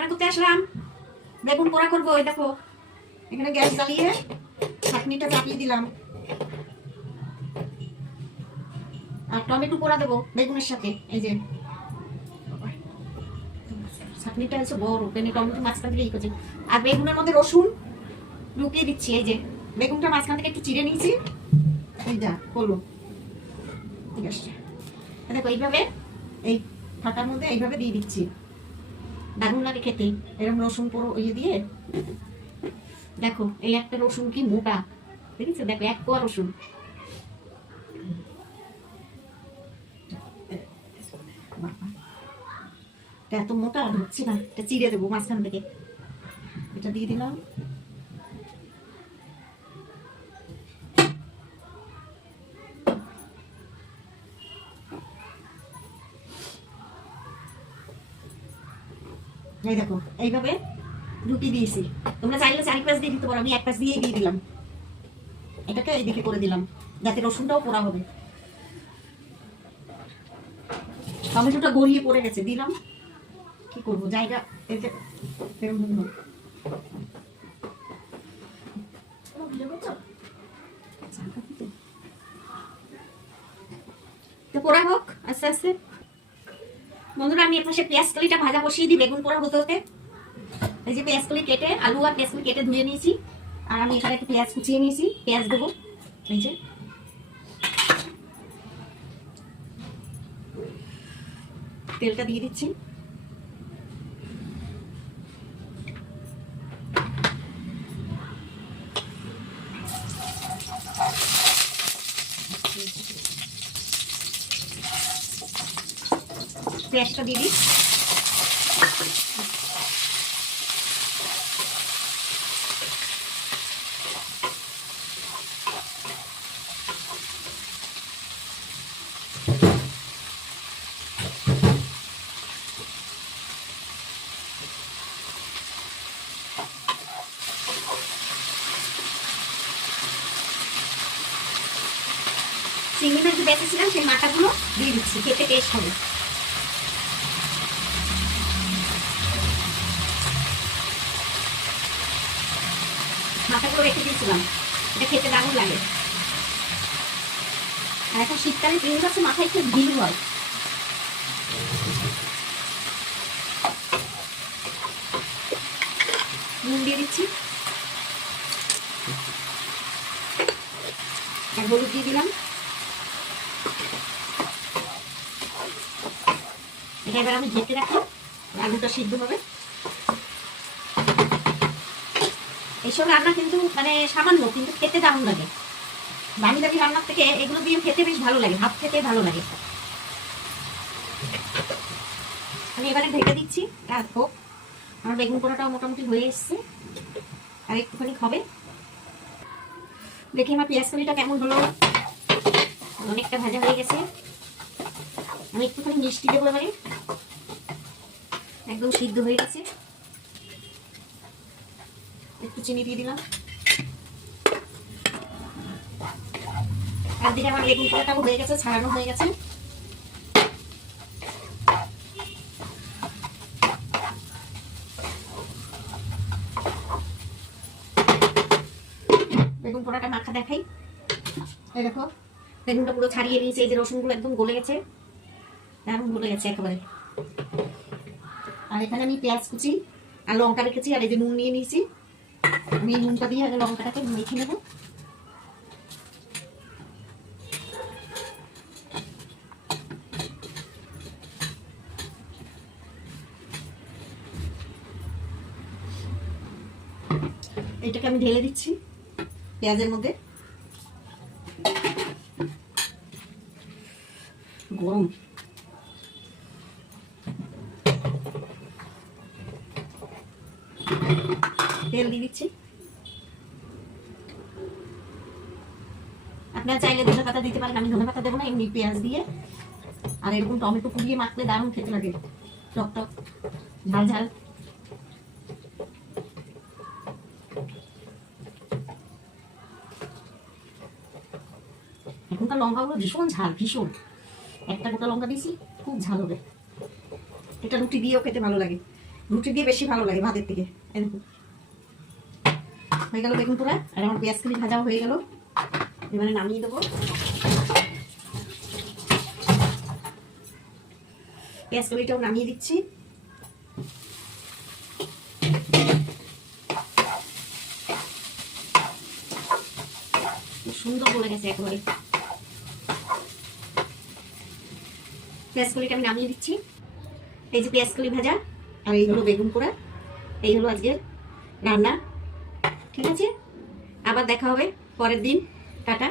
রান্না করতে আসলাম, বেগুন পোড়া করবো। ওই দেখো এখানে গ্যাস জ্বালিয়ে চাটনিটা চাপিয়ে দিলাম, আর টমেটো পোড়া দেবো বেগুনের সাথে। এই যে চাটনিটা হচ্ছে বড়, টমেটো মাঝখান থেকে করছি, আর বেগুনের মধ্যে রসুন লুকিয়ে দিচ্ছি। এই যে বেগুনটা মাঝখান থেকে একটু চিড়ে নিয়েছি, এই যা করলো, ঠিক আছে। দেখো এইভাবে এই ফাঁকার মধ্যে এইভাবে দিয়ে দিচ্ছি, দারুণ লাগে খেতে এরকম রসুন পুরো ইয়ে দিয়ে। দেখো এই একটা রসুন কি মোটা, দেখেছো? দেখো এক কোয়া রসুন, এত মোটা ঢুকছে না, এটা চিড়ে দেবো মাঝখান থেকে। এটা দিয়ে দিলাম, এই দেখো এইভাবে ঢুকিয়ে দিয়েছি। তোমরা চাইলে চারি পাশ দিয়ে দিতে পারো, আমি এক পাশ দিয়েই দিয়ে দিলাম। এটাকে এইদিকে করে দিলাম যাতে রসুনটাও পোড়া হবে। টমেটোটা গড়িয়ে পড়ে গেছে, দিলাম, কি করবো জায়গা পোড়া হোক আস্তে আস্তে। বন্ধুরা আমি এপাশে পেঁয়াজ কলিটা ভাজা বসিয়ে দিই বেগুন পোড়া হতে হতে। এই যে পেঁয়াজ কলি কেটে, আলু আর পেঁয়াজ কলি কেটে ধুয়ে নিয়েছি, আর আমি এখানে একটু পেঁয়াজ কুচিয়ে নিয়েছি, পেঁয়াজ দেবো। এই যে তেলটা দিয়ে দিচ্ছি, পেঁয়াজটা দিয়ে দিই। চিংড়ি মাছ বেঁচেছিলাম সেই মাথাগুলো দিয়ে দিচ্ছি, খেতে টেস্ট হবে। মাথাগুলো রেখে দিয়েছিলাম, এটা খেতে দারুণ লাগে। আর এখন শীতকালে চিংড়ি মাছের মাথায় একটু ভিড় হয়। নুন দিয়ে দিচ্ছি, আর হলুদ দিয়ে দিলাম। এটা এবার আমি ঢেকে রাখি, আলুটা সিদ্ধ হবে। এইসব রান্না কিন্তু মানে সামান্য, কিন্তু খেতে দারুণ লাগে। দামি দামি রান্নার থেকে এগুলো দিয়ে খেতে বেশ ভালো লাগে, ভাত খেতে ভালো লাগে। আমি এবারে ঢেকে দিচ্ছি, রাখবো। আমার বেগুন পোড়াটাও মোটামুটি হয়ে এসছে, আর একটুখানি হবে। দেখি আমার পেঁয়াজ কলিটা কেমন হলো, অনেকটা ভাজা হয়ে গেছে। আমি একটুখানি মিষ্টি দেবো এবারে, একদম সিদ্ধ হয়ে গেছে। একটু চিনি দিয়ে দিলাম, আর দিকে আমার বেগুন পোড়াটাও হয়ে গেছে, ছাড়ানো হয়ে গেছে। বেগুন পোড়াটা মাখা দেখাই। এই দেখো বেগুনটা পুরো ছাড়িয়ে নিয়েছে, এই যে রসুনগুলো একদম গলে গেছে, দারুণ গলে গেছে একেবারে। আর এখানে আমি পেঁয়াজ কুচি আর লঙ্কা রেখেছি, আর এই যে নুন নিয়ে নিয়েছি। আমি এই নুনটা দিয়ে আগে লঙ্কাটাকে মেখে নেব। এটাকে আমি ঢেলে দিচ্ছি পেঁয়াজের মধ্যে। গরম তেল দিয়ে দিচ্ছি। আপনারা চাইলে ধনে পাতা দিতে পারেন, আমি ধনে পাতা দেবো না, এমনি পেঁয়াজ দিয়ে আর এরকম টমেটো কুড়িয়ে মাখলে দারুণ খেতে লাগে, টক টক ঝাল ঝাল। এখনকার লঙ্কাগুলো ভীষণ ঝাল, ভীষণ। একটা গোটা লঙ্কা দিয়েছি, খুব ঝাল হবে। এটা রুটি দিয়েও খেতে ভালো লাগে। রুটি দিয়ে বেশি ভালো লাগে ভাতের থেকে। এই দেখো হয়ে গেল বেগুন পোড়া, আর আমার পেঁয়াজ কলি ভাজাও হয়ে গেল। এবারে নামিয়ে দেবো। পেঁয়াজ কলিটাও নামিয়ে দিচ্ছি। সুন্দর বলে গেছে একেবারে। পেঁয়াজ কলিটা আমি নামিয়ে দিচ্ছি। এই যে পেঁয়াজ কলি ভাজা, আর এই হলো বেগুন পোড়া। এই হলো আজকের রান্না। ঠিক আছে, আবার দেখা হবে পরের দিন। টাটা।